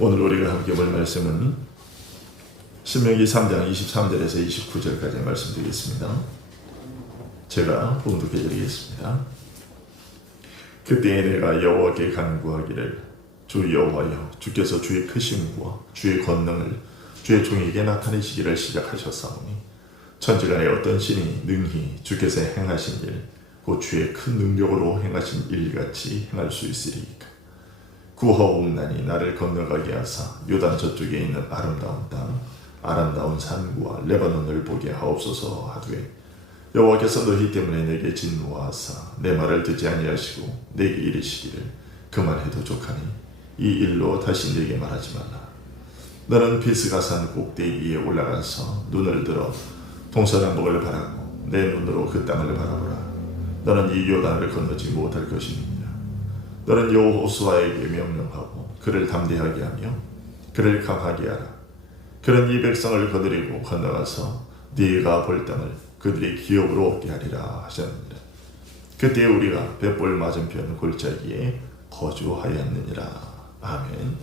오늘 우리가 함께 볼 말씀은 신명기 3장 23절에서 29절까지 말씀드리겠습니다. 제가 봉독해 드리겠습니다. 그때에 내가 여호와께 간구하기를 주 여호와여, 주께서 주의 크심과 주의 권능을 주의 종에게 나타내시기를 시작하셨사오니 천지간에 어떤 신이 능히 주께서 행하신 일, 곧 주의 큰 능력으로 행하신 일같이 행할 수 있으리이까. 구하옵나니 나를 건너가게 하사 요단 저쪽에 있는 아름다운 땅, 아름다운 산과 레바논을 보게 하옵소서 하되, 여호와께서 너희 때문에 내게 진노하사 내 말을 듣지 아니하시고 내게 이르시기를 그만해도 족하니 이 일로 다시 내게 말하지 말라. 너는 비스가산 꼭대기에 올라가서 눈을 들어 동서남북을 바라고 내 눈으로 그 땅을 바라보라. 너는 이 요단을 건너지 못할 것이니라. 너는 여호수아에게 명령하고 그를 담대하게 하며 그를 강하게 하라. 그는 이 백성을 거느리고 건너가서 네가 볼 땅을 그들의 기업으로 얻게 하리라 하셨느니라. 그때 우리가 벳볼 맞은편 골짜기에 거주하였느니라. 아멘.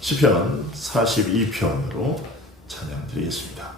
시편 42편으로 찬양드리겠습니다.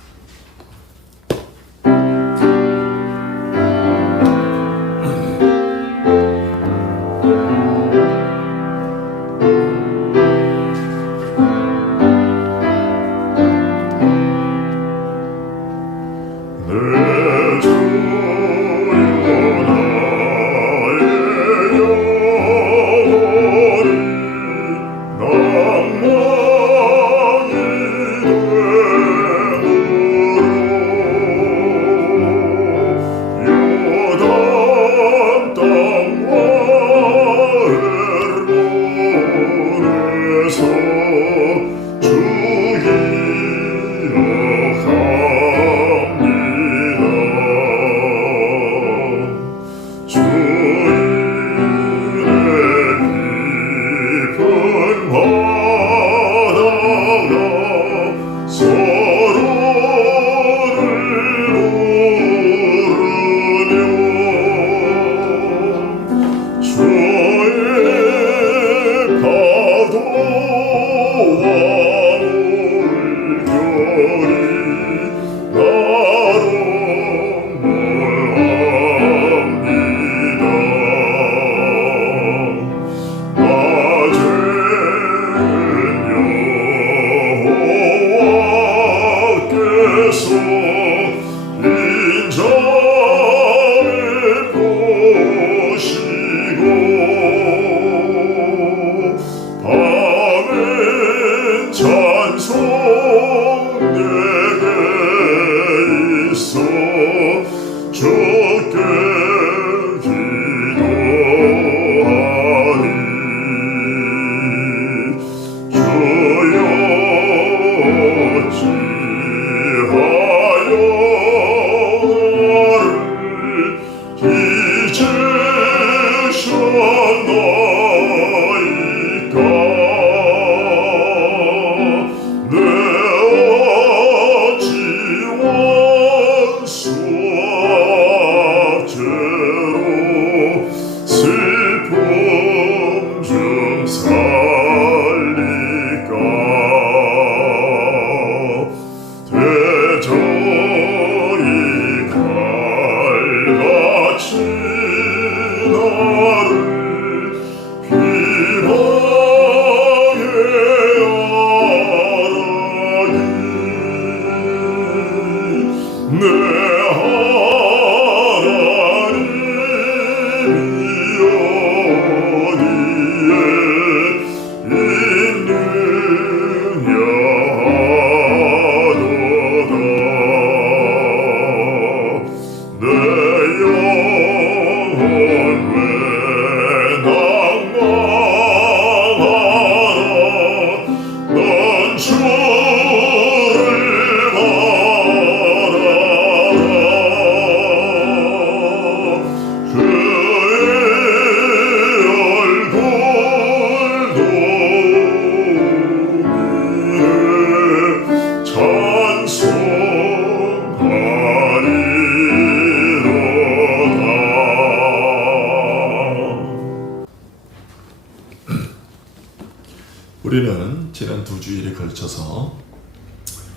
우리는 지난 2주일에 걸쳐서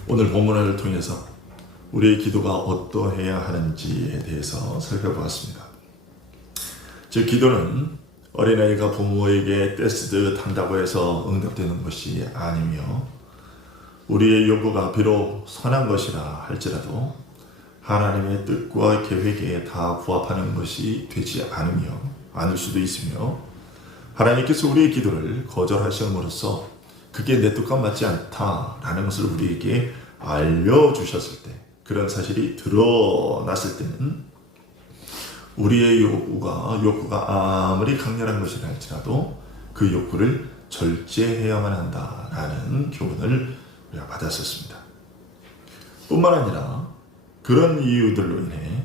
오늘 본문을 통해서 우리의 기도가 어떠해야 하는지에 대해서 살펴보았습니다. 즉 기도는 어린아이가 부모에게 떼쓰듯 한다고 해서 응답되는 것이 아니며 우리의 요구가 비록 선한 것이라 할지라도 하나님의 뜻과 계획에 다 부합하는 것이 되지 않을 수도 있으며 하나님께서 우리의 기도를 거절하심으로써 그게 내 뜻과 맞지 않다라는 것을 우리에게 알려주셨을 때, 그런 사실이 드러났을 때는 우리의 욕구가 아무리 강렬한 것이라 할지라도 그 욕구를 절제해야만 한다라는 교훈을 우리가 받았었습니다. 뿐만 아니라 그런 이유들로 인해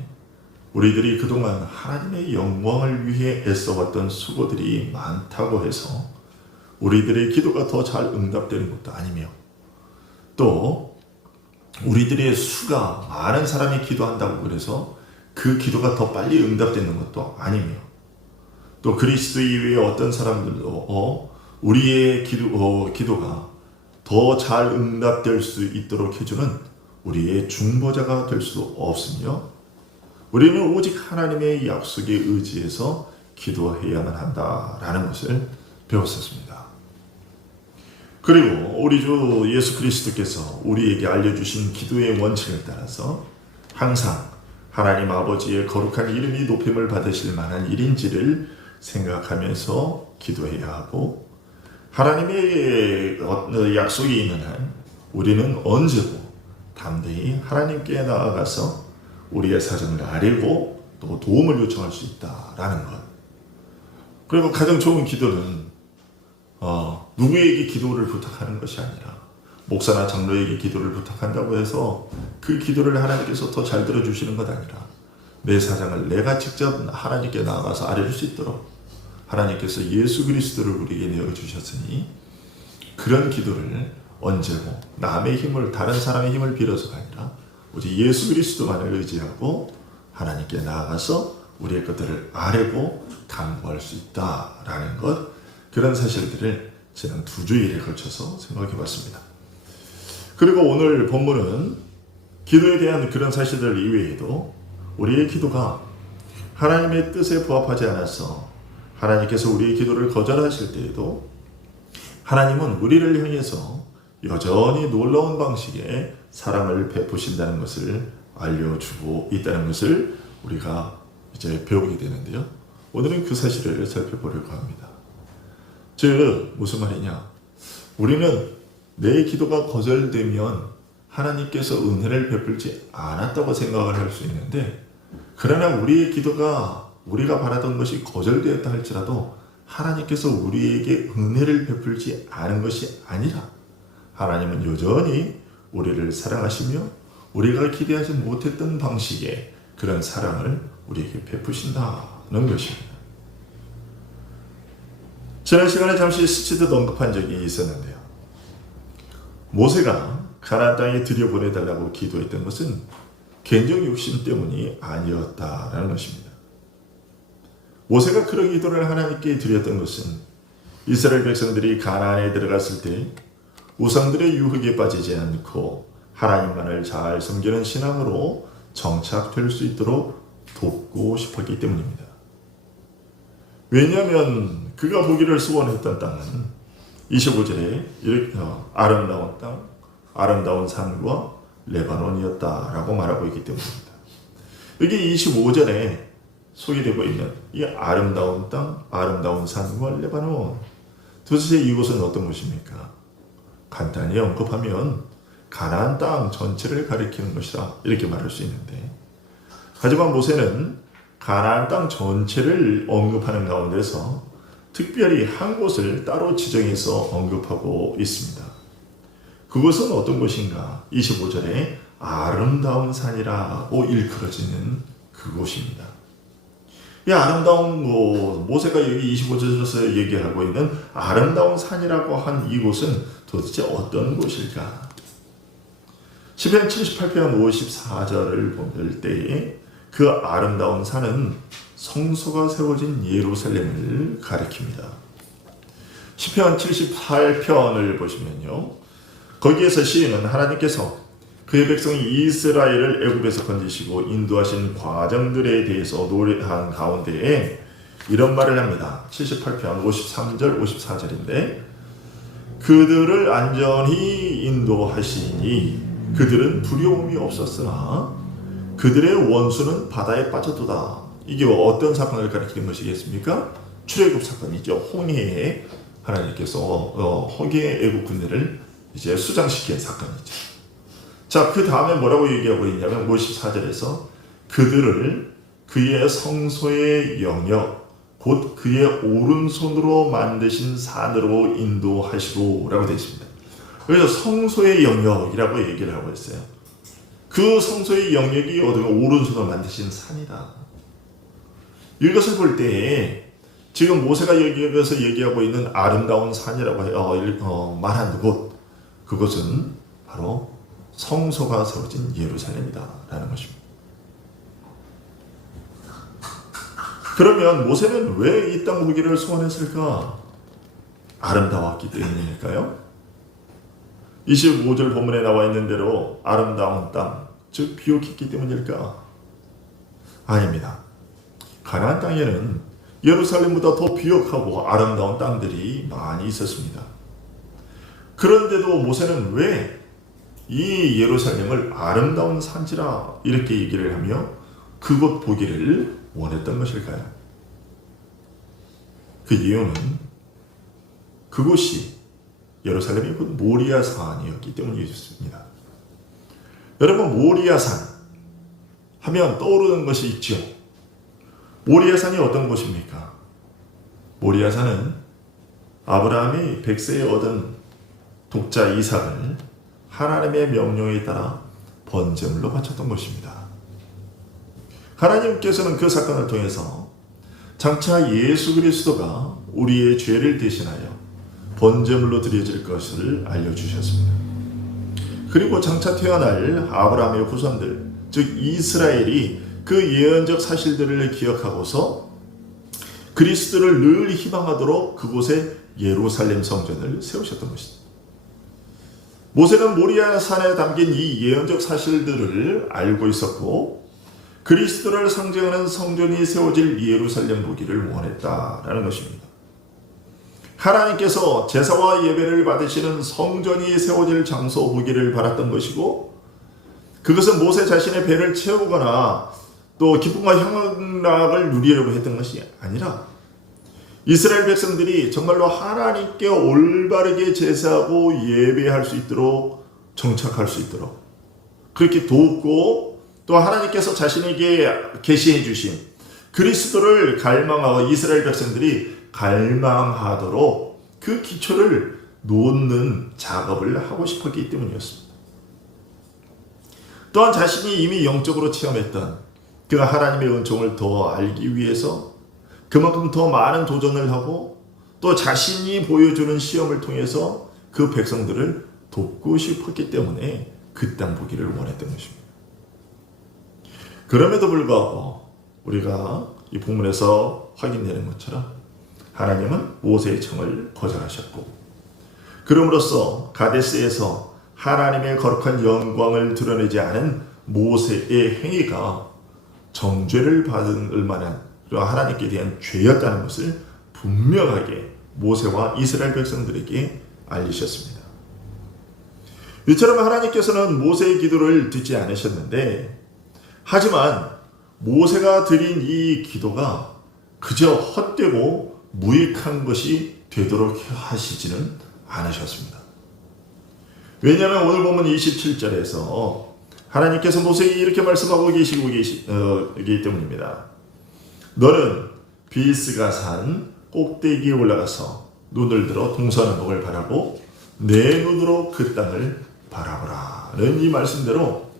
우리들이 그동안 하나님의 영광을 위해 애써왔던 수고들이 많다고 해서 우리들의 기도가 더 잘 응답되는 것도 아니며, 또 우리들의 수가 많은 사람이 기도한다고 그래서 그 기도가 더 빨리 응답되는 것도 아니며, 또 그리스도 이외의 어떤 사람들도 우리의 기도가 더 잘 응답될 수 있도록 해주는 우리의 중보자가 될 수도 없으며, 우리는 오직 하나님의 약속에 의지해서 기도해야만 한다라는 것을 배웠었습니다. 그리고 우리 주 예수 그리스도께서 우리에게 알려주신 기도의 원칙을 따라서 항상 하나님 아버지의 거룩한 이름이 높임을 받으실 만한 일인지를 생각하면서 기도해야 하고, 하나님의 약속이 있는 한 우리는 언제고 담대히 하나님께 나아가서 우리의 사정을 아뢰고 또 도움을 요청할 수 있다라는 것. 그리고 가장 좋은 기도는 누구에게 기도를 부탁하는 것이 아니라 목사나 장로에게 기도를 부탁한다고 해서 그 기도를 하나님께서 더 잘 들어주시는 것 아니라 내 사정을 내가 직접 하나님께 나아가서 아뢰줄 수 있도록 하나님께서 예수 그리스도를 우리에게 내어주셨으니, 그런 기도를 언제고 남의 힘을, 다른 사람의 힘을 빌어서가 아니라 오직 예수 그리스도만을 의지하고 하나님께 나아가서 우리의 것들을 아뢰고 간구할 수 있다라는 것, 그런 사실들을 지난 2주일에 걸쳐서 생각해 봤습니다. 그리고 오늘 본문은 기도에 대한 그런 사실들 이외에도 우리의 기도가 하나님의 뜻에 부합하지 않아서 하나님께서 우리의 기도를 거절하실 때에도 하나님은 우리를 향해서 여전히 놀라운 방식의 사랑을 베푸신다는 것을 알려주고 있다는 것을 우리가 이제 배우게 되는데요. 오늘은 그 사실을 살펴보려고 합니다. 즉 무슨 말이냐, 우리는 내 기도가 거절되면 하나님께서 은혜를 베풀지 않았다고 생각을 할 수 있는데, 그러나 우리의 기도가 우리가 바라던 것이 거절되었다 할지라도 하나님께서 우리에게 은혜를 베풀지 않은 것이 아니라 하나님은 여전히 우리를 사랑하시며 우리가 기대하지 못했던 방식의 그런 사랑을 우리에게 베푸신다는 것입니다. 지난 시간에 잠시 스치듯 언급한 적이 있었는데요. 모세가 가나안 땅에 들여보내달라고 기도했던 것은 개인적 욕심 때문이 아니었다라는 것입니다. 모세가 그런 기도를 하나님께 드렸던 것은 이스라엘 백성들이 가나안에 들어갔을 때 우상들의 유혹에 빠지지 않고 하나님만을 잘 섬기는 신앙으로 정착될 수 있도록 돕고 싶었기 때문입니다. 왜냐하면 그가 보기를 소원했던 땅은 25절에 이렇게 아름다운 땅, 아름다운 산과 레바논이었다라고 말하고 있기 때문입니다. 여기 25절에 소개되고 있는 이 아름다운 땅, 아름다운 산과 레바논, 도대체 이곳은 어떤 곳입니까? 간단히 언급하면 가나안 땅 전체를 가리키는 것이다, 이렇게 말할 수 있는데, 하지만 모세는 가나안 땅 전체를 언급하는 가운데서 특별히 한 곳을 따로 지정해서 언급하고 있습니다. 그곳은 어떤 곳인가? 25절에 아름다운 산이라고 일컬어지는 그곳입니다. 이 아름다운 모세가 여기 25절에서 얘기하고 있는 아름다운 산이라고 한 이곳은 도대체 어떤 곳일까? 시편 78편 54절을 볼 때에 그 아름다운 산은 성소가 세워진 예루살렘을 가리킵니다. 시편 78편을 보시면요. 거기에서 시인은 하나님께서 그의 백성 이스라엘을 애굽에서 건지시고 인도하신 과정들에 대해서 노래한 가운데에 이런 말을 합니다. 78편 53절 54절인데 그들을 안전히 인도하시니 그들은 두려움이 없었으나 그들의 원수는 바다에 빠졌도다. 이게 어떤 사건을 가리키는 것이겠습니까? 출애굽 사건이죠. 홍해에 하나님께서 홍해 애굽 군대를 이제 수장시킨 사건이죠. 자, 그 다음에 뭐라고 얘기하고 있냐면 54절에서 그들을 그의 성소의 영역 곧 그의 오른손으로 만드신 산으로 인도하시고 라고 되어 있습니다. 그래서 성소의 영역이라고 얘기를 하고 있어요. 그 성소의 영역이 오른손으로 만드신 산이다. 이것을 볼 때 지금 모세가 여기서 얘기하고 있는 아름다운 산이라고 말한 그곳은 바로 성소가 세워진 예루살렘이다 라는 것입니다. 그러면 모세는 왜 이 땅 보기를 소원했을까? 아름다웠기 때문일까요? 25절 본문에 나와 있는 대로 아름다운 땅, 즉 비옥했기 때문일까? 아닙니다. 가나안 땅에는 예루살렘보다 더 비옥하고 아름다운 땅들이 많이 있었습니다. 그런데도 모세는 왜 이 예루살렘을 아름다운 산지라 이렇게 얘기를 하며 그곳 보기를 원했던 것일까요? 그 이유는 그곳이 예루살렘이 곧 모리아산이었기 때문이었습니다. 여러분, 모리아산 하면 떠오르는 것이 있죠. 모리아산이 어떤 곳입니까? 모리아산은 아브라함이 백세에 얻은 독자 이삭을 하나님의 명령에 따라 번제물로 바쳤던 것입니다. 하나님께서는 그 사건을 통해서 장차 예수 그리스도가 우리의 죄를 대신하여 번제물로 드려질 것을 알려주셨습니다. 그리고 장차 태어날 아브라함의 후손들, 즉 이스라엘이 그 예언적 사실들을 기억하고서 그리스도를 늘 희망하도록 그곳에 예루살렘 성전을 세우셨던 것입니다. 모세는 모리아산에 담긴 이 예언적 사실들을 알고 있었고 그리스도를 상징하는 성전이 세워질 예루살렘 보기를 원했다라는 것입니다. 하나님께서 제사와 예배를 받으시는 성전이 세워질 장소 보기를 바랐던 것이고 그것은 모세 자신의 배를 채우거나 또 기쁨과 향락을 누리려고 했던 것이 아니라 이스라엘 백성들이 정말로 하나님께 올바르게 제사하고 예배할 수 있도록 정착할 수 있도록 그렇게 돕고 또 하나님께서 자신에게 계시해 주신 그리스도를 갈망하고 이스라엘 백성들이 갈망하도록 그 기초를 놓는 작업을 하고 싶었기 때문이었습니다. 또한 자신이 이미 영적으로 체험했던 그가 하나님의 은총을 더 알기 위해서 그만큼 더 많은 도전을 하고 또 자신이 보여주는 시험을 통해서 그 백성들을 돕고 싶었기 때문에 그 땅 보기를 원했던 것입니다. 그럼에도 불구하고 우리가 이 본문에서 확인되는 것처럼 하나님은 모세의 청을 거절하셨고 그럼으로써 가데스에서 하나님의 거룩한 영광을 드러내지 않은 모세의 행위가 정죄를 받을 만한 하나님께 대한 죄였다는 것을 분명하게 모세와 이스라엘 백성들에게 알리셨습니다. 이처럼 하나님께서는 모세의 기도를 듣지 않으셨는데 하지만 모세가 드린 이 기도가 그저 헛되고 무익한 것이 되도록 하시지는 않으셨습니다. 왜냐하면 오늘 보면 27절에서 하나님께서 모세에게 이렇게 말씀하고 계시기 때문입니다. 너는 비스가산 꼭대기에 올라가서 눈을 들어 동서남북을 바라고 내 눈으로 그 땅을 바라보라는 이 말씀대로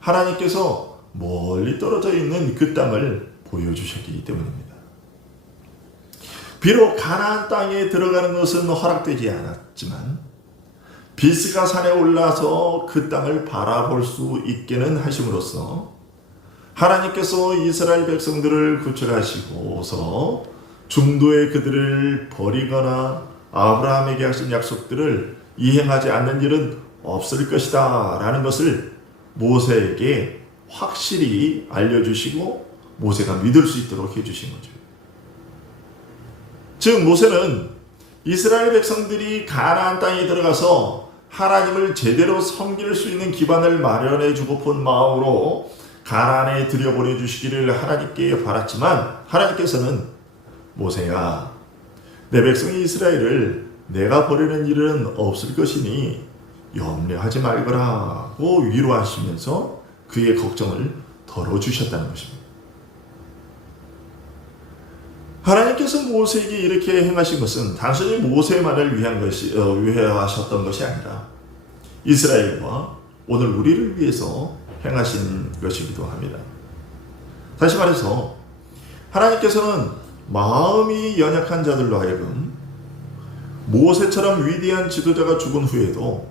하나님께서 멀리 떨어져 있는 그 땅을 보여주셨기 때문입니다. 비록 가나안 땅에 들어가는 것은 허락되지 않았지만 비스가산에 올라서 그 땅을 바라볼 수 있게는 하심으로써 하나님께서 이스라엘 백성들을 구출하시고서 중도에 그들을 버리거나 아브라함에게 하신 약속들을 이행하지 않는 일은 없을 것이다 라는 것을 모세에게 확실히 알려주시고 모세가 믿을 수 있도록 해주신 거죠. 즉 모세는 이스라엘 백성들이 가나안 땅에 들어가서 하나님을 제대로 섬길 수 있는 기반을 마련해 주고픈 마음으로 가나안에 들여보내 주시기를 하나님께 바랐지만 하나님께서는 모세야, 내 백성이 이스라엘을 내가 버리는 일은 없을 것이니 염려하지 말거라고 위로하시면서 그의 걱정을 덜어주셨다는 것입니다. 하나님께서 모세에게 이렇게 행하신 것은 단순히 모세만을 위하셨던 것이 아니라 이스라엘과 오늘 우리를 위해서 행하신 것이기도 합니다. 다시 말해서 하나님께서는 마음이 연약한 자들로 하여금 모세처럼 위대한 지도자가 죽은 후에도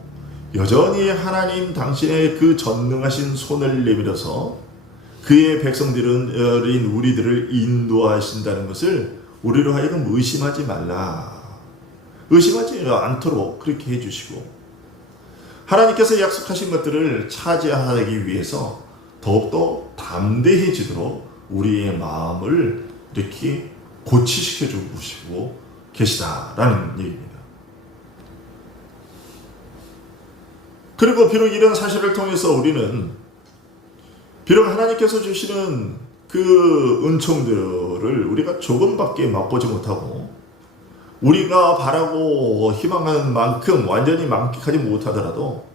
여전히 하나님 당신의 그 전능하신 손을 내밀어서 그의 백성들인 우리들을 인도하신다는 것을 우리로 하여금 의심하지 말라, 의심하지 않도록 그렇게 해주시고 하나님께서 약속하신 것들을 차지하기 위해서 더욱더 담대해지도록 우리의 마음을 이렇게 고치시켜 주시고 계시다라는 얘기입니다. 그리고 비록 이런 사실을 통해서 우리는 비록 하나님께서 주시는 그 은총들을 우리가 조금밖에 맛보지 못하고 우리가 바라고 희망하는 만큼 완전히 만끽하지 못하더라도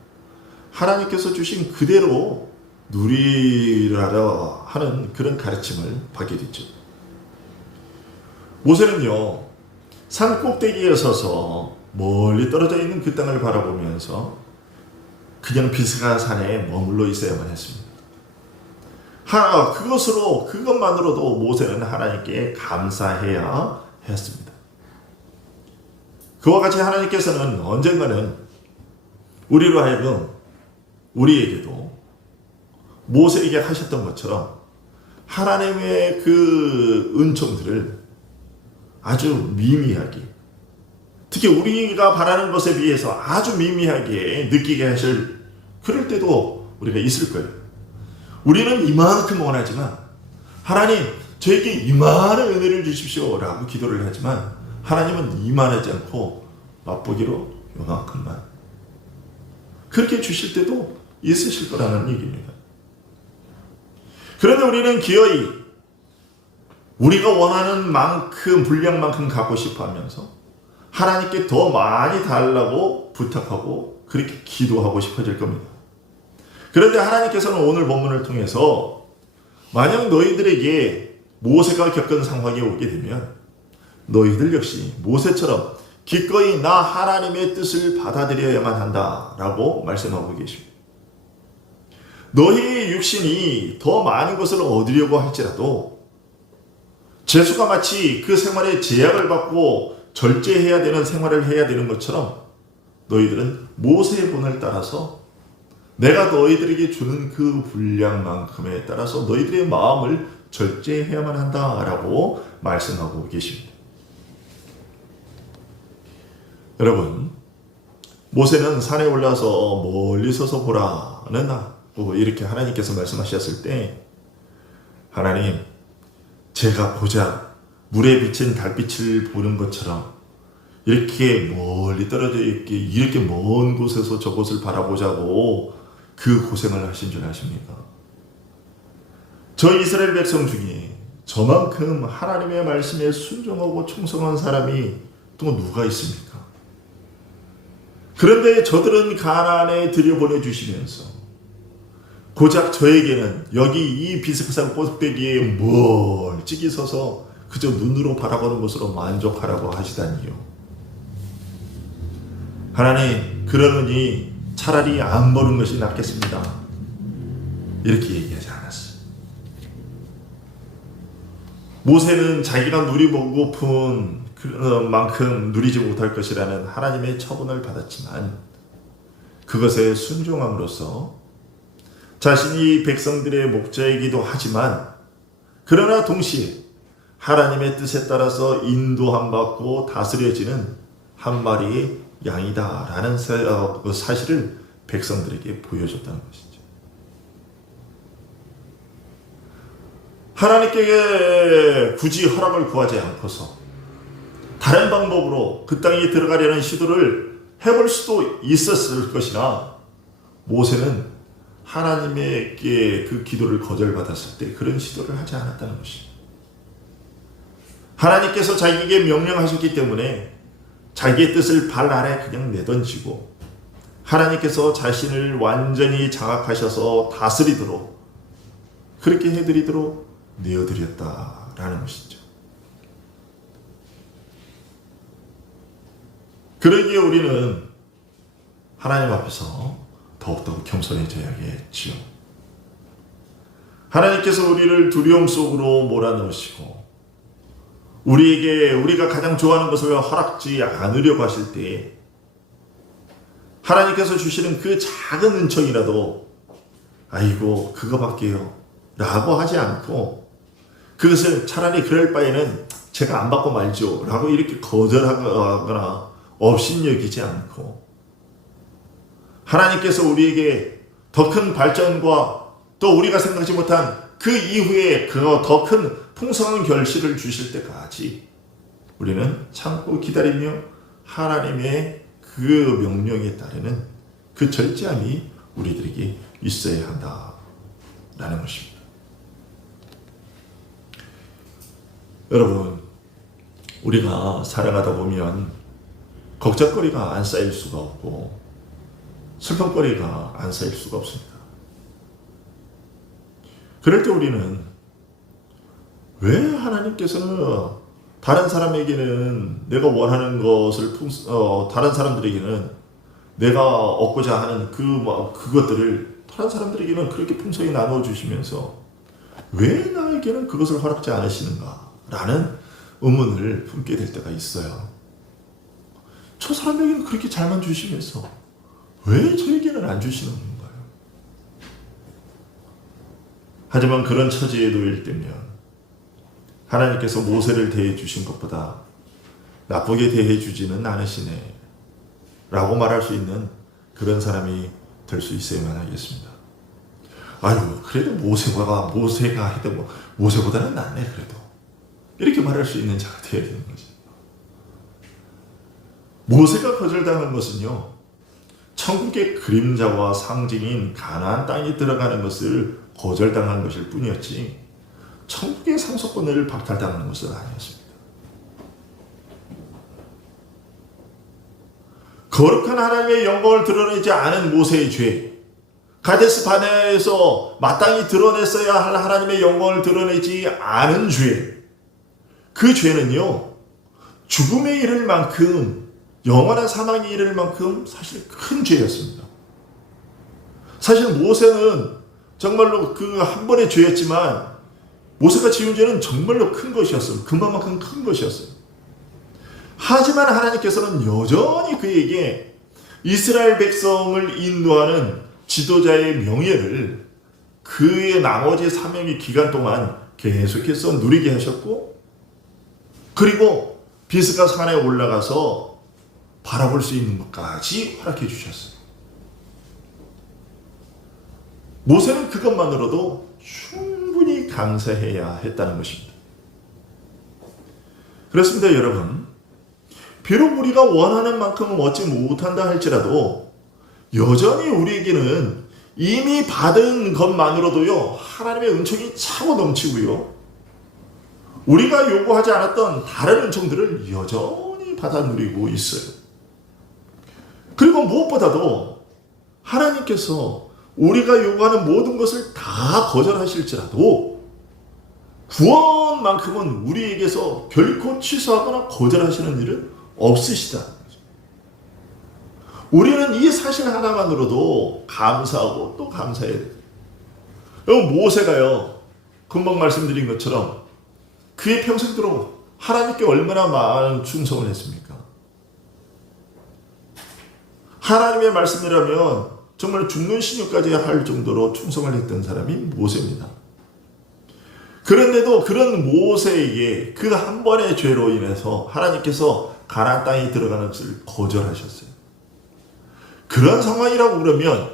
하나님께서 주신 그대로 누리라 하는 그런 가르침을 받게 됐죠. 모세는요, 산 꼭대기에 서서 멀리 떨어져 있는 그 땅을 바라보면서 그냥 비스가 산에 머물러 있어야만 했습니다. 그것만으로도 모세는 하나님께 감사해야 했습니다. 그와 같이 하나님께서는 언젠가는 우리로 하여금 우리에게도 모세에게 하셨던 것처럼 하나님의 그 은총들을 아주 미미하게, 특히 우리가 바라는 것에 비해서 아주 미미하게 느끼게 하실 그럴 때도 우리가 있을 거예요. 우리는 이만큼 원하지만 하나님 저에게 이만한 은혜를 주십시오 라고 기도를 하지만 하나님은 이만하지 않고 맛보기로 요만큼만 그렇게 주실 때도 있으실 거라는 얘기입니다. 그런데 우리는 기어이 우리가 원하는 만큼 분량만큼 갖고 싶어 하면서 하나님께 더 많이 달라고 부탁하고 그렇게 기도하고 싶어질 겁니다. 그런데 하나님께서는 오늘 본문을 통해서 만약 너희들에게 모세가 겪은 상황이 오게 되면 너희들 역시 모세처럼 기꺼이 나 하나님의 뜻을 받아들여야만 한다라고 말씀하고 계십니다. 너희의 육신이 더 많은 것을 얻으려고 할지라도 제수가 마치 그 생활에 제약을 받고 절제해야 되는 생활을 해야 되는 것처럼 너희들은 모세의 본을 따라서 내가 너희들에게 주는 그 분량만큼에 따라서 너희들의 마음을 절제해야만 한다라고 말씀하고 계십니다. 여러분, 모세는 산에 올라서 멀리 서서 보라는 이렇게 하나님께서 말씀하셨을 때 하나님, 제가 보자 물에 비친 달빛을 보는 것처럼 이렇게 멀리 떨어져 있게 이렇게 먼 곳에서 저곳을 바라보자고 그 고생을 하신 줄 아십니까? 저 이스라엘 백성 중에 저만큼 하나님의 말씀에 순종하고 충성한 사람이 또 누가 있습니까? 그런데 저들은 가나안에 들여보내 주시면서 고작 저에게는 여기 이 비스크산 꼭대기에 멀찍이 서서 그저 눈으로 바라보는 것으로 만족하라고 하시다니요. 하나님, 그러느니 차라리 안 보는 것이 낫겠습니다. 이렇게 얘기하지 않았어요. 모세는 자기가 누리고픈 만큼 누리지 못할 것이라는 하나님의 처분을 받았지만 그것에 순종함으로써 자신이 백성들의 목자이기도 하지만 그러나 동시에 하나님의 뜻에 따라서 인도함 받고 다스려지는 한 마리의 양이다라는 그 사실을 백성들에게 보여줬다는 것이죠. 하나님께 굳이 허락을 구하지 않고서 다른 방법으로 그 땅에 들어가려는 시도를 해볼 수도 있었을 것이나 모세는 하나님에게 그 기도를 거절받았을 때 그런 시도를 하지 않았다는 것이죠. 하나님께서 자기에게 명령하셨기 때문에 자기의 뜻을 발 아래 그냥 내던지고 하나님께서 자신을 완전히 장악하셔서 다스리도록 그렇게 해드리도록 내어드렸다라는 것이죠. 그러기에 우리는 하나님 앞에서 더욱더 겸손해져야겠지요. 하나님께서 우리를 두려움 속으로 몰아넣으시고 우리에게 우리가 가장 좋아하는 것을 허락지 않으려고 하실 때에 하나님께서 주시는 그 작은 은총이라도 아이고 그거밖에요 라고 하지 않고 그것을 차라리 그럴 바에는 제가 안 받고 말죠 라고 이렇게 거절하거나 업신여기지 않고 하나님께서 우리에게 더 큰 발전과 또 우리가 생각지 못한 그 이후에 더 큰 풍성한 결실을 주실 때까지 우리는 참고 기다리며 하나님의 그 명령에 따르는 그 절제함이 우리들에게 있어야 한다라는 것입니다. 여러분, 우리가 살아가다 보면 걱정거리가 안 쌓일 수가 없고 슬픔거리가 안 쌓일 수가 없습니다. 그럴 때 우리는 왜 하나님께서는 다른 사람에게는 내가 원하는 것을 다른 사람들에게는 내가 얻고자 하는 그것들을 다른 사람들에게는 그렇게 풍성히 나누어 주시면서 왜 나에게는 그것을 허락지 않으시는가 라는 의문을 품게 될 때가 있어요. 저 사람에게는 그렇게 잘만 주시면서 왜 저에게는 안 주시는 건가요? 하지만 그런 처지에 놓일 때면 하나님께서 모세를 대해 주신 것보다 나쁘게 대해 주지는 않으시네 라고 말할 수 있는 그런 사람이 될 수 있어야만 하겠습니다. 아유 그래도 모세가 해도 모세보다는 낫네 그래도 이렇게 말할 수 있는 자가 되어야 되는 거지. 모세가 거절당한 것은요 천국의 그림자와 상징인 가나안 땅에 들어가는 것을 거절당한 것일 뿐이었지 천국의 상속권을 박탈당하는 것은 아니었습니다. 거룩한 하나님의 영광을 드러내지 않은 모세의 죄, 가데스 바네아에서 마땅히 드러냈어야 할 하나님의 영광을 드러내지 않은 죄, 그 죄는요 죽음에 이를 만큼 영원한 사망에 이를 만큼 사실 큰 죄였습니다. 사실 모세는 정말로 그 한 번의 죄였지만 모세가 지은 죄는 정말로 큰 것이었어요. 그만큼 큰 것이었어요. 하지만 하나님께서는 여전히 그에게 이스라엘 백성을 인도하는 지도자의 명예를 그의 나머지 사명의 기간 동안 계속해서 누리게 하셨고 그리고 비스가 산에 올라가서 바라볼 수 있는 것까지 허락해 주셨어요. 모세는 그것만으로도 충분히 감사해야 했다는 것입니다. 그렇습니다, 여러분. 비록 우리가 원하는 만큼 얻지 못한다 할지라도 여전히 우리에게는 이미 받은 것만으로도요 하나님의 은총이 차고 넘치고요 우리가 요구하지 않았던 다른 은총들을 여전히 받아 누리고 있어요. 그리고 무엇보다도 하나님께서 우리가 요구하는 모든 것을 다 거절하실지라도 구원만큼은 우리에게서 결코 취소하거나 거절하시는 일은 없으시다는 거죠. 우리는 이 사실 하나만으로도 감사하고 또 감사해야 돼요. 모세가요 금방 말씀드린 것처럼 그의 평생도록 하나님께 얼마나 많은 충성을 했습니까? 하나님의 말씀이라면 정말 죽는 신유까지 할 정도로 충성을 했던 사람이 모세입니다. 그런데도 그런 모세에게 그 한 번의 죄로 인해서 하나님께서 가나안 땅에 들어가는 것을 거절하셨어요. 그런 상황이라고 그러면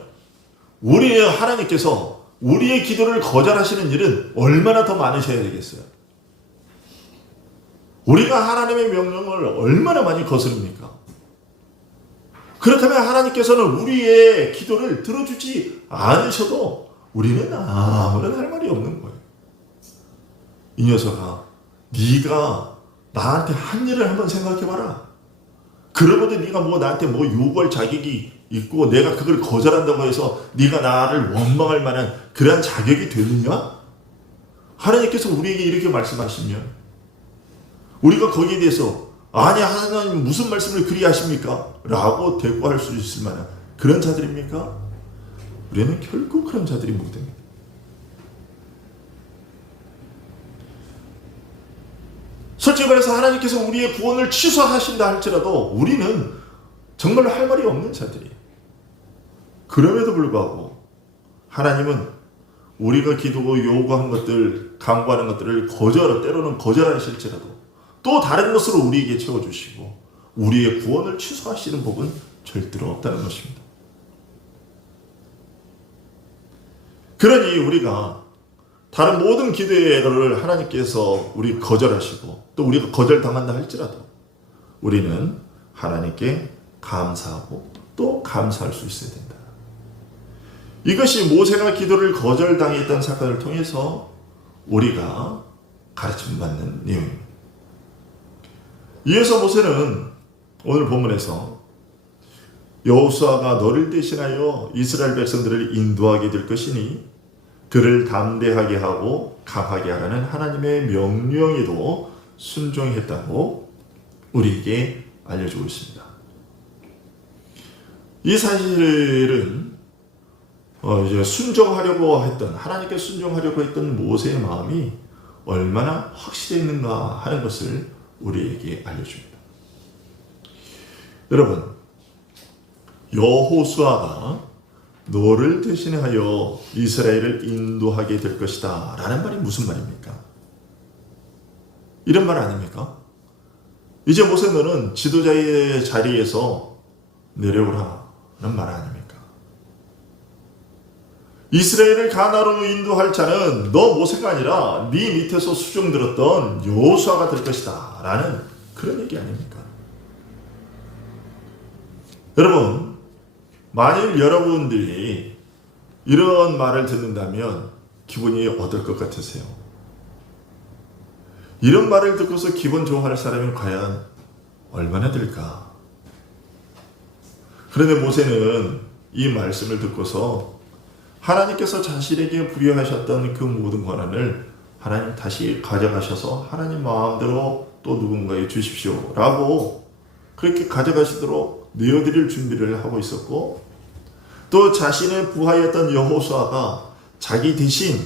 우리의 하나님께서 우리의 기도를 거절하시는 일은 얼마나 더 많으셔야 되겠어요. 우리가 하나님의 명령을 얼마나 많이 거스릅니까? 그렇다면 하나님께서는 우리의 기도를 들어주지 않으셔도 우리는 아무런 할 말이 없는 거예요. 이 녀석아, 네가 나한테 한 일을 한번 생각해봐라. 그러고도 네가 나한테 요구할 자격이 있고 내가 그걸 거절한다고 해서 네가 나를 원망할 만한 그러한 자격이 되느냐? 하나님께서 우리에게 이렇게 말씀하시면 우리가 거기에 대해서 아니 하나님 무슨 말씀을 그리 하십니까? 라고 대꾸할 수 있을 만한 그런 자들입니까? 우리는 결코 그런 자들이 못 됩니다. 솔직히 말해서 하나님께서 우리의 구원을 취소하신다 할지라도 우리는 정말로 할 말이 없는 자들이에요. 그럼에도 불구하고 하나님은 우리가 기도고 요구한 것들, 강구하는 것들을 때로는 거절하실지라도 또 다른 것으로 우리에게 채워주시고 우리의 구원을 취소하시는 법은 절대로 없다는 것입니다. 그러니 우리가 다른 모든 기도를 하나님께서 우리 거절하시고 또 우리가 거절당한다 할지라도 우리는 하나님께 감사하고 또 감사할 수 있어야 된다. 이것이 모세가 기도를 거절당했던 사건을 통해서 우리가 가르침받는 내용입니다. 이어서 모세는 오늘 본문에서 여호수아가 너를 대신하여 이스라엘 백성들을 인도하게 될 것이니 그를 담대하게 하고 강하게 하라는 하나님의 명령에도 순종했다고 우리에게 알려주고 있습니다. 이 사실은 이제 순종하려고 했던 하나님께 순종하려고 했던 모세의 마음이 얼마나 확실해 있는가 하는 것을 우리에게 알려줍니다. 여러분, 여호수아가 너를 대신하여 이스라엘을 인도하게 될 것이다 라는 말이 무슨 말입니까? 이런 말 아닙니까? 이제 모세 너는 지도자의 자리에서 내려오라 라는 말 아닙니까? 이스라엘을 가나안으로 인도할 자는 너 모세가 아니라 네 밑에서 수종 들었던 여호수아가 될 것이다 라는 그런 얘기 아닙니까? 여러분, 만일 여러분들이 이런 말을 듣는다면 기분이 어떨 것 같으세요? 이런 말을 듣고서 기분 좋아할 사람이 과연 얼마나 될까? 그런데 모세는 이 말씀을 듣고서 하나님께서 자신에게 부여하셨던 그 모든 권한을 하나님 다시 가져가셔서 하나님 마음대로 또 누군가에 주십시오 라고 그렇게 가져가시도록 내어드릴 준비를 하고 있었고 또 자신의 부하였던 여호수아가 자기 대신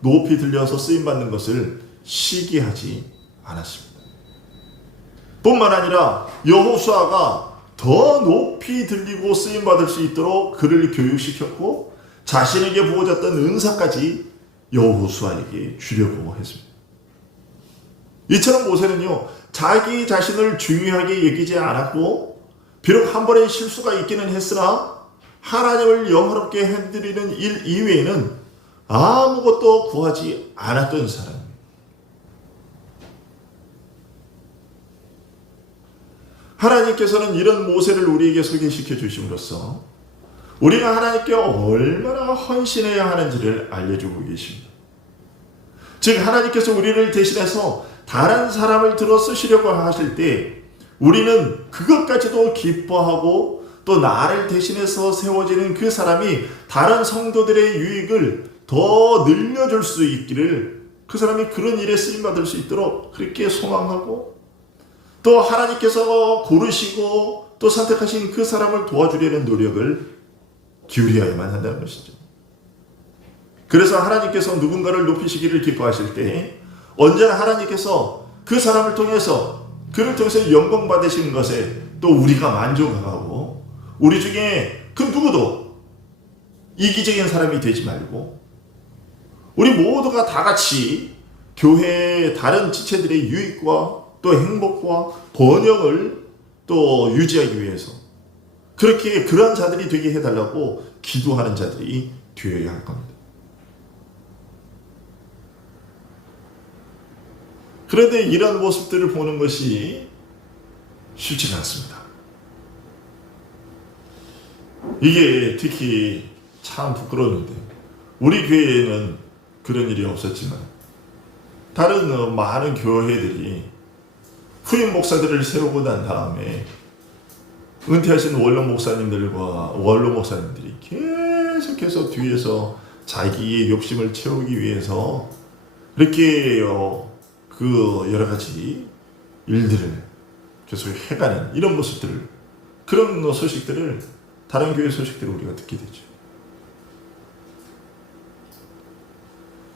높이 들려서 쓰임받는 것을 시기하지 않았습니다. 뿐만 아니라 여호수아가 더 높이 들리고 쓰임받을 수 있도록 그를 교육시켰고 자신에게 부어졌던 은사까지 여호수아에게 주려고 했습니다. 이처럼 모세는요 자기 자신을 중요하게 여기지 않았고 비록 한 번의 실수가 있기는 했으나 하나님을 영화롭게 해드리는 일 이외에는 아무것도 구하지 않았던 사람입니다. 하나님께서는 이런 모세를 우리에게 소개시켜 주심으로써 우리가 하나님께 얼마나 헌신해야 하는지를 알려주고 계십니다. 즉 하나님께서 우리를 대신해서 다른 사람을 들어 쓰시려고 하실 때 우리는 그것까지도 기뻐하고 또 나를 대신해서 세워지는 그 사람이 다른 성도들의 유익을 더 늘려줄 수 있기를 그 사람이 그런 일에 쓰임받을 수 있도록 그렇게 소망하고 또 하나님께서 고르시고 또 선택하신 그 사람을 도와주려는 노력을 기울여야만 한다는 것이죠. 그래서 하나님께서 누군가를 높이시기를 기뻐하실 때 언제나 하나님께서 그 사람을 통해서 그를 통해서 영광 받으시는 것에 또 우리가 만족하고 우리 중에 그 누구도 이기적인 사람이 되지 말고 우리 모두가 다 같이 교회의 다른 지체들의 유익과 또 행복과 번영을 또 유지하기 위해서 그렇게 그러한 자들이 되게 해달라고 기도하는 자들이 되어야 할 겁니다. 그런데 이런 모습들을 보는 것이 쉽지가 않습니다. 이게 특히 참 부끄러운데 우리 교회에는 그런 일이 없었지만 다른 많은 교회들이 후임 목사들을 세우고 난 다음에 은퇴하신 원로 목사님들이 계속해서 뒤에서 자기의 욕심을 채우기 위해서 이렇게 그 여러 가지 일들을 계속 해가는 이런 모습들을, 그런 소식들을, 다른 교회 소식들을 우리가 듣게 되죠.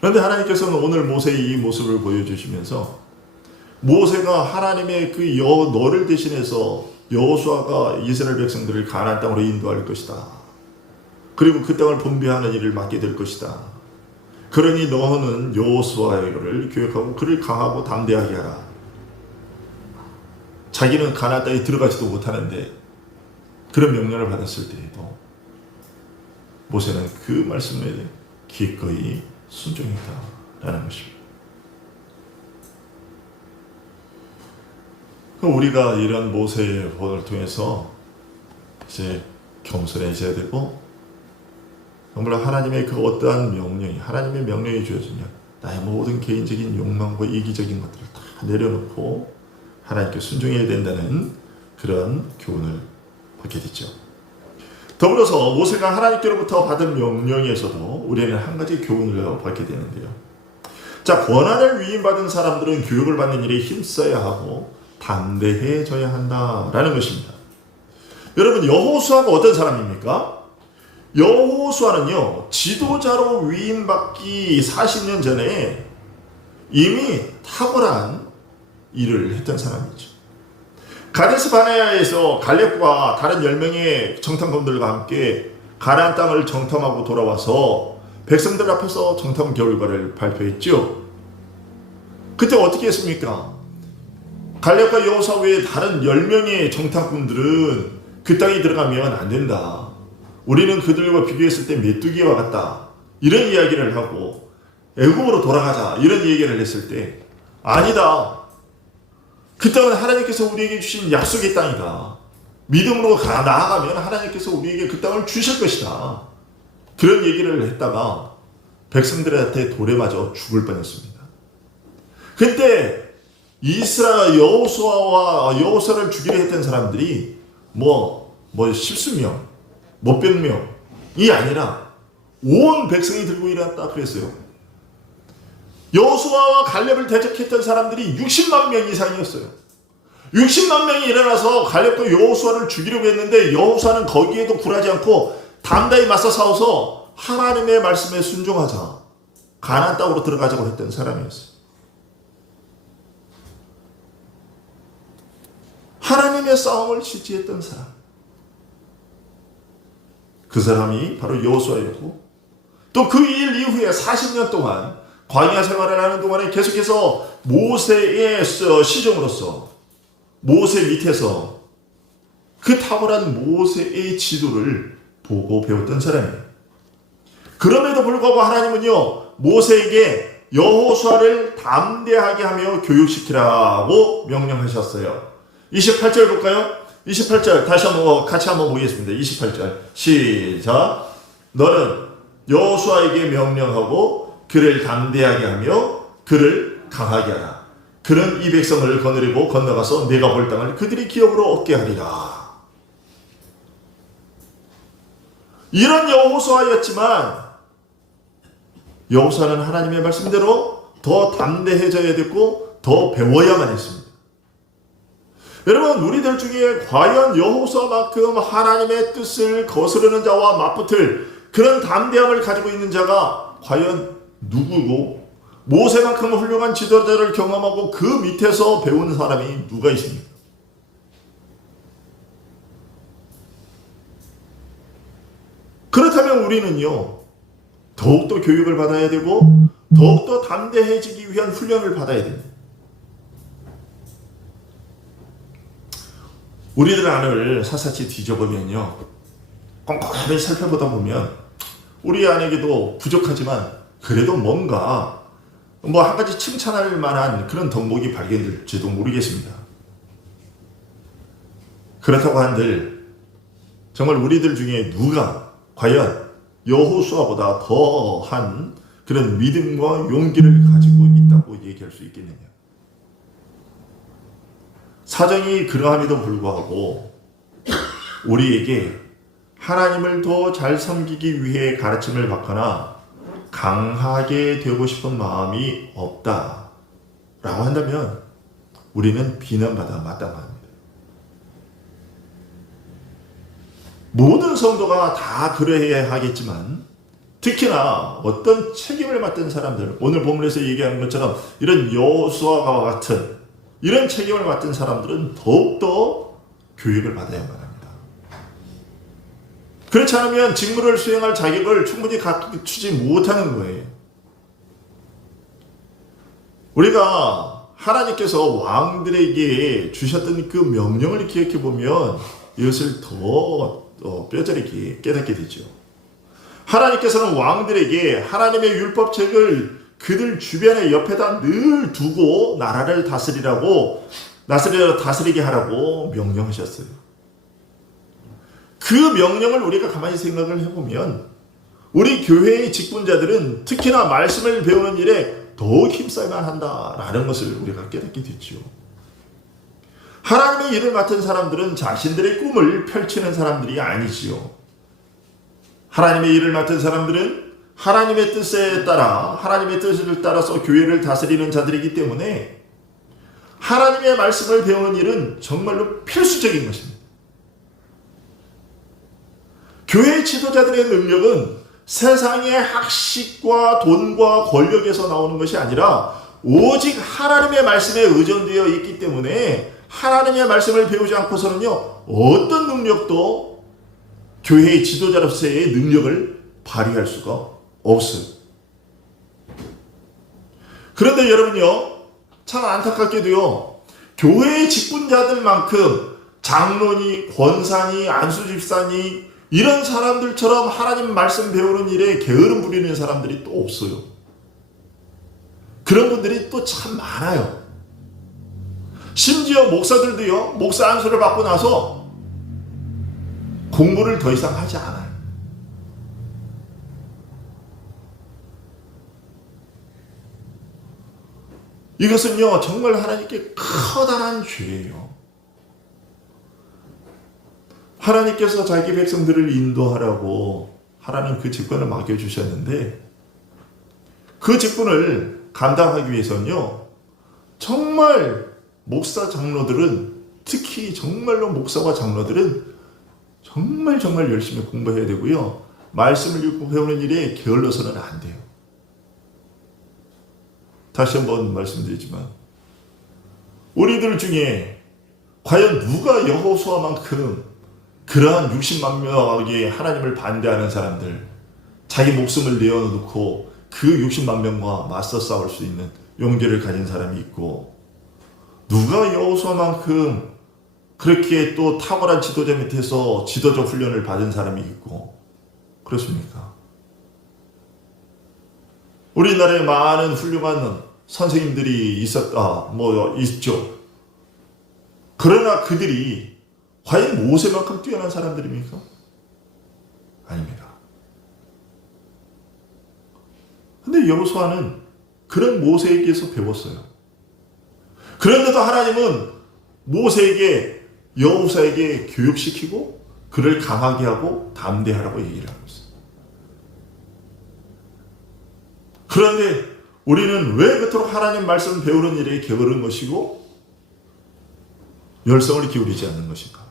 그런데 하나님께서는 오늘 모세의 이 모습을 보여주시면서 모세가 하나님의 그 너를 대신해서 여호수아가 이스라엘 백성들을 가나안 땅으로 인도할 것이다. 그리고 그 땅을 분배하는 일을 맡게 될 것이다. 그러니 너는 여호수아를 교육하고 그를 강하고 담대하게 하라. 자기는 가나안 땅에 들어가지도 못하는데 그런 명령을 받았을 때에도 모세는 그 말씀에 기꺼이 순종했다라는 것입니다. 우리가 이런 모세의 본을 통해서 이제 겸손해져야 되고, 정말 하나님의 그 어떠한 명령이, 하나님의 명령이 주어지면 나의 모든 개인적인 욕망과 이기적인 것들을 다 내려놓고 하나님께 순종해야 된다는 그런 교훈을 받게 됐죠. 더불어서 모세가 하나님께로부터 받은 명령에서도 우리는 한 가지 교훈을 받게 되는데요. 자, 권한을 위임받은 사람들은 교육을 받는 일에 힘써야 하고 담대해져야 한다라는 것입니다. 여러분, 여호수아가 어떤 사람입니까? 여호수아는요, 지도자로 위임받기 40년 전에 이미 탁월한 일을 했던 사람이죠. 가데스 바네아에서 갈렙과 다른 10명의 정탐꾼들과 함께 가나안 땅을 정탐하고 돌아와서 백성들 앞에서 정탐 결과를 발표했죠. 그때 어떻게 했습니까? 갈렙과 여호수아 외에 다른 10명의 정탐꾼들은 그 땅에 들어가면 안 된다. 우리는 그들과 비교했을 때 메뚜기와 같다. 이런 이야기를 하고 애굽으로 돌아가자. 이런 얘기를 했을 때 아니다. 그 땅은 하나님께서 우리에게 주신 약속의 땅이다. 믿음으로 나아가면 하나님께서 우리에게 그 땅을 주실 것이다. 그런 얘기를 했다가 백성들한테 돌에 맞아 죽을 뻔했습니다. 그때 이스라엘 여호수아를 죽이려 했던 사람들이 십수 명, 몇백 명이 아니라 온 백성이 들고 일어났다 그랬어요. 여호수아와 갈렙을 대적했던 사람들이 60만 명 이상이었어요. 60만 명이 일어나서 갈렙과 여호수아를 죽이려고 했는데 여호수아는 거기에도 굴하지 않고 담대히 맞서 싸워서 하나님의 말씀에 순종하자, 가나안 땅으로 들어가자고 했던 사람이었어요. 하나님의 싸움을 지지했던 사람, 그 사람이 바로 여호수아였고, 또 그 일 이후에 40년 동안 광야 생활을 하는 동안에 계속해서 모세의 시종으로서 모세 밑에서 그 탁월한 모세의 지도를 보고 배웠던 사람이에요. 그럼에도 불구하고 하나님은요, 모세에게 여호수아를 담대하게 하며 교육시키라고 명령하셨어요. 28절 볼까요? 28절 같이 한번 보겠습니다. 28절 시작. 너는 여호수아에게 명령하고 그를 담대하게 하며 그를 강하게 하라. 그는 이 백성을 거느리고 건너가서 내가 볼 땅을 그들이 기업으로 얻게 하리라. 이런 여호수아였지만 여호수아는 하나님의 말씀대로 더 담대해져야 됐고 더 배워야만 했습니다. 여러분, 우리들 중에 과연 여호수아만큼 하나님의 뜻을 거스르는 자와 맞붙을 그런 담대함을 가지고 있는 자가 과연 누구고, 모세만큼 훌륭한 지도자를 경험하고 그 밑에서 배운 사람이 누가 있습니까? 그렇다면 우리는요, 더욱더 교육을 받아야 되고 더욱더 담대해지기 위한 훈련을 받아야 됩니다. 우리들 안을 샅샅이 뒤져보면요, 꼼꼼히 살펴보다 보면 우리 안에게도 부족하지만 그래도 뭔가 한 가지 칭찬할 만한 그런 덕목이 발견될지도 모르겠습니다. 그렇다고 한들 정말 우리들 중에 누가 과연 여호수아보다 더한 그런 믿음과 용기를 가지고 있다고 얘기할 수 있겠느냐? 사정이 그러함에도 불구하고 우리에게 하나님을 더 잘 섬기기 위해 가르침을 받거나 강하게 되고 싶은 마음이 없다라고 한다면 우리는 비난받아 마땅합니다. 모든 성도가 다 그래야 하겠지만 특히나 어떤 책임을 맡은 사람들, 오늘 본문에서 얘기하는 것처럼 이런 여호수아와 같은 이런 책임을 맡은 사람들은 더욱더 교육을 받아야만 합니다. 그렇지 않으면 직무를 수행할 자격을 충분히 갖추지 못하는 거예요. 우리가 하나님께서 왕들에게 주셨던 그 명령을 기억해 보면 이것을 더 뼈저리게 깨닫게 되죠. 하나님께서는 왕들에게 하나님의 율법책을 그들 주변의 옆에다 늘 두고 나라를 다스리게 하라고 명령하셨어요. 그 명령을 우리가 가만히 생각을 해보면 우리 교회의 직분자들은 특히나 말씀을 배우는 일에 더욱 힘써야만 한다라는 것을 우리가 깨닫게 됐죠. 하나님의 일을 맡은 사람들은 자신들의 꿈을 펼치는 사람들이 아니지요. 하나님의 일을 맡은 사람들은 하나님의 뜻을 따라서 교회를 다스리는 자들이기 때문에 하나님의 말씀을 배우는 일은 정말로 필수적인 것입니다. 교회 지도자들의 능력은 세상의 학식과 돈과 권력에서 나오는 것이 아니라 오직 하나님의 말씀에 의존되어 있기 때문에 하나님의 말씀을 배우지 않고서는요, 어떤 능력도 교회의 지도자로서의 능력을 발휘할 수가 없어요. 그런데 여러분요, 참 안타깝게도요, 교회의 직분자들만큼 장로니, 권사니, 안수집사니 이런 사람들처럼 하나님 말씀 배우는 일에 게으름 부리는 사람들이 또 없어요. 그런 분들이 또 참 많아요. 심지어 목사들도요, 목사 안수를 받고 나서 공부를 더 이상 하지 않아요. 이것은요, 정말 하나님께 커다란 죄예요. 하나님께서 자기 백성들을 인도하라고 하나님 그 직분을 맡겨주셨는데 그 직분을 감당하기 위해서는요, 정말 목사 장로들은, 특히 정말로 목사와 장로들은 정말 열심히 공부해야 되고요, 말씀을 읽고 배우는 일에 게을러서는 안 돼요. 다시 한번 말씀드리지만 우리들 중에 과연 누가 여호수아만큼 그러한 60만 명에게 하나님을 반대하는 사람들, 자기 목숨을 내어놓고 그 60만 명과 맞서 싸울 수 있는 용기를 가진 사람이 있고, 누가 여호수아만큼 그렇게 또 탁월한 지도자 밑에서 지도적 훈련을 받은 사람이 있고 그렇습니까? 우리나라에 많은 훌륭한 선생님들이 있죠. 그러나 그들이 과연 모세만큼 뛰어난 사람들입니까? 아닙니다. 근데 여호수아는 그런 모세에게서 배웠어요. 그런데도 하나님은 모세에게, 여호수아에게 교육시키고 그를 강하게 하고 담대하라고 얘기를 하고 있어요. 그런데 우리는 왜 그토록 하나님 말씀을 배우는 일에 게으른 것이고 열성을 기울이지 않는 것인가?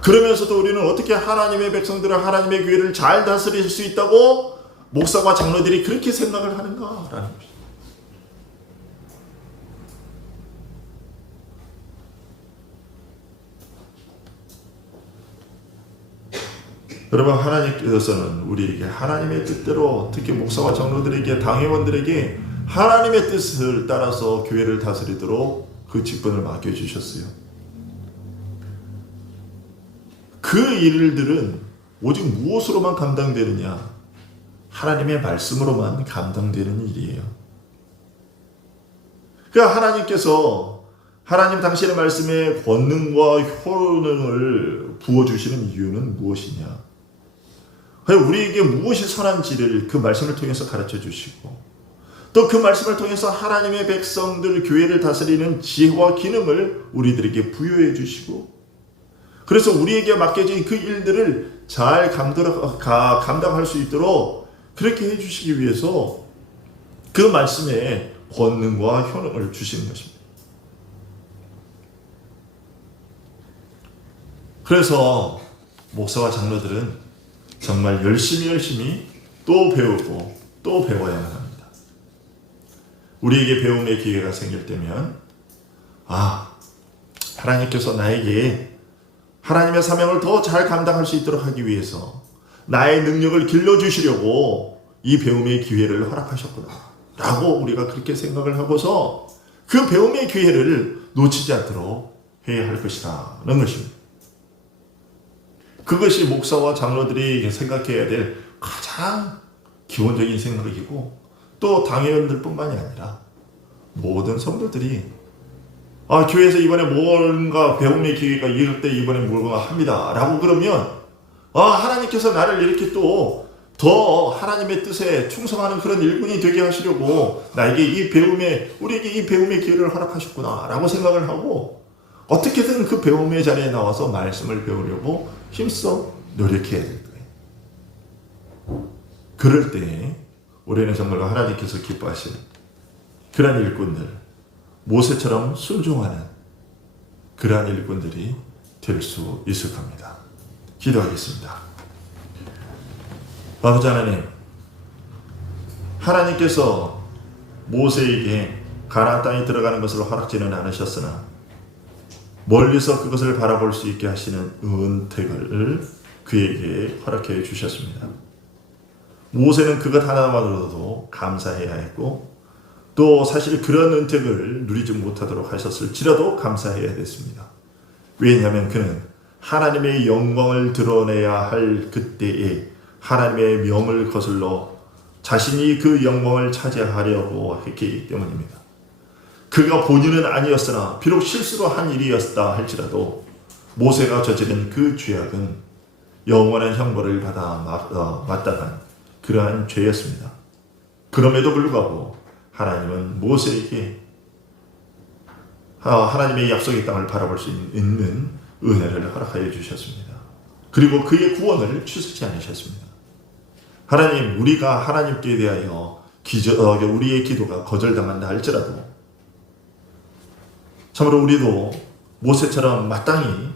그러면서도 우리는 어떻게 하나님의 백성들을, 하나님의 교회를 잘 다스릴 수 있다고 목사와 장로들이 그렇게 생각을 하는가라는 것입니다. 여러분, 하나님께서는 우리에게 하나님의 뜻대로, 특히 목사와 장로들에게, 당회원들에게 하나님의 뜻을 따라서 교회를 다스리도록 그 직분을 맡겨주셨어요. 그 일들은 오직 무엇으로만 감당되느냐? 하나님의 말씀으로만 감당되는 일이에요. 그러니까 하나님께서 하나님 당신의 말씀에 권능과 효능을 부어주시는 이유는 무엇이냐? 우리에게 무엇이 선한지를 그 말씀을 통해서 가르쳐 주시고, 또 그 말씀을 통해서 하나님의 백성들, 교회를 다스리는 지혜와 기능을 우리들에게 부여해 주시고, 그래서 우리에게 맡겨진 그 일들을 잘 감당할 수 있도록 그렇게 해주시기 위해서 그 말씀에 권능과 효능을 주시는 것입니다. 그래서 목사와 장로들은 정말 열심히 또 배우고 또 배워야만 합니다. 우리에게 배움의 기회가 생길 때면 하나님께서 나에게 하나님의 사명을 더 잘 감당할 수 있도록 하기 위해서 나의 능력을 길러주시려고 이 배움의 기회를 허락하셨구나 라고 우리가 그렇게 생각을 하고서 그 배움의 기회를 놓치지 않도록 해야 할 것이라는 것입니다. 그것이 목사와 장로들이 생각해야 될 가장 기본적인 생각이고, 또 당회원들 뿐만이 아니라 모든 성도들이 교회에서 이번에 뭔가 배움의 기회가 이럴 때 이번에 뭔가 합니다 라고 그러면 하나님께서 나를 이렇게 또 더 하나님의 뜻에 충성하는 그런 일꾼이 되게 하시려고 우리에게 이 배움의 기회를 허락하셨구나 라고 생각을 하고, 어떻게든 그 배움의 자리에 나와서 말씀을 배우려고 힘써 노력해야 될 거예요. 그럴 때 우리는 정말 하나님께서 기뻐하시는 그러한 일꾼들, 모세처럼 순종하는 그러한 일꾼들이 될 수 있을 겁니다. 기도하겠습니다. 아버지 하나님, 하나님께서 모세에게 가나안 땅에 들어가는 것을 허락지는 않으셨으나 멀리서 그것을 바라볼 수 있게 하시는 은택을 그에게 허락해 주셨습니다. 모세는 그것 하나만으로도 감사해야 했고, 또 사실 그런 은택을 누리지 못하도록 하셨을지라도 감사해야 됐습니다. 왜냐하면 그는 하나님의 영광을 드러내야 할 그때에 하나님의 명을 거슬러 자신이 그 영광을 차지하려고 했기 때문입니다. 그가 본인은 아니었으나 비록 실수로 한 일이었다 할지라도 모세가 저지른 그 죄악은 영원한 형벌을 받아 마땅한 그러한 죄였습니다. 그럼에도 불구하고 하나님은 모세에게 하나님의 약속의 땅을 바라볼 수 있는 은혜를 허락하여 주셨습니다. 그리고 그의 구원을 취소치 않으셨습니다. 하나님, 우리가 하나님께 대하여 우리의 기도가 거절당한다 할지라도 참으로 우리도 모세처럼 마땅히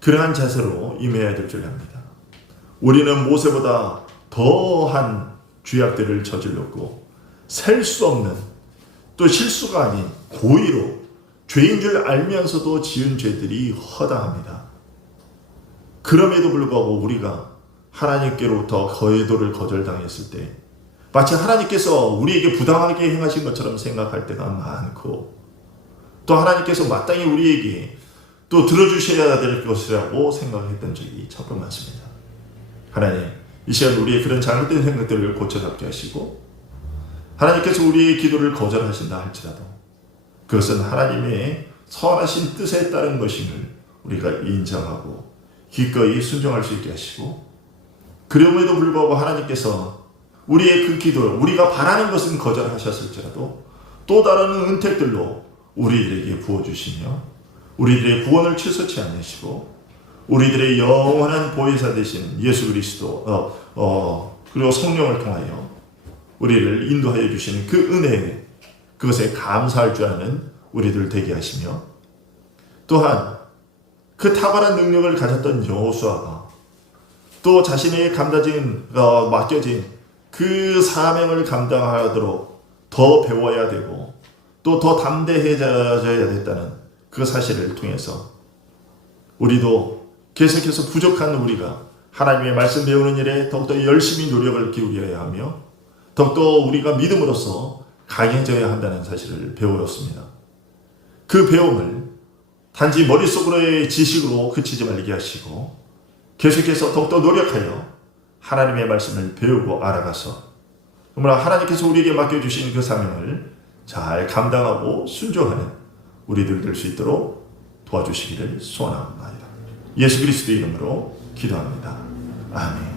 그러한 자세로 임해야 될 줄 압니다. 우리는 모세보다 더한 죄악들을 저질렀고 셀 수 없는, 또 실수가 아닌 고의로 죄인 줄 알면서도 지은 죄들이 허다합니다. 그럼에도 불구하고 우리가 하나님께로부터 거해도를 거절당했을 때 마치 하나님께서 우리에게 부당하게 행하신 것처럼 생각할 때가 많고, 또 하나님께서 마땅히 우리에게 또 들어주셔야 될 것이라고 생각했던 적이 참으로 많습니다. 하나님, 이 시간 우리의 그런 잘못된 생각들을 고쳐잡게 하시고, 하나님께서 우리의 기도를 거절하신다 할지라도 그것은 하나님의 선하신 뜻에 따른 것임을 우리가 인정하고 기꺼이 순종할 수 있게 하시고, 그럼에도 불구하고 하나님께서 우리의 그 기도를, 우리가 바라는 것은 거절하셨을지라도 또 다른 은택들로 우리들에게 부어주시며 우리들의 구원을 취소치 않으시고 우리들의 영원한 보혜사 되신 예수 그리스도 그리고 성령을 통하여 우리를 인도하여 주시는 그 은혜에, 그것에 감사할 줄 아는 우리들 되게 하시며, 또한 그 탁월한 능력을 가졌던 여호수아가 또 자신이 맡겨진 그 사명을 감당하도록 더 배워야 되고 또 더 담대해져야 됐다는 그 사실을 통해서 우리도 계속해서 부족한 우리가 하나님의 말씀 배우는 일에 더욱더 열심히 노력을 기울여야 하며 더욱더 우리가 믿음으로써 강해져야 한다는 사실을 배웠습니다. 그 배움을 단지 머릿속으로의 지식으로 그치지 말게 하시고 계속해서 더욱더 노력하여 하나님의 말씀을 배우고 알아가서 정말 하나님께서 우리에게 맡겨주신 그 사명을 잘 감당하고 순종하는 우리들 될 수 있도록 도와주시기를 소원합니다. 예수 그리스도의 이름으로 기도합니다. 아멘.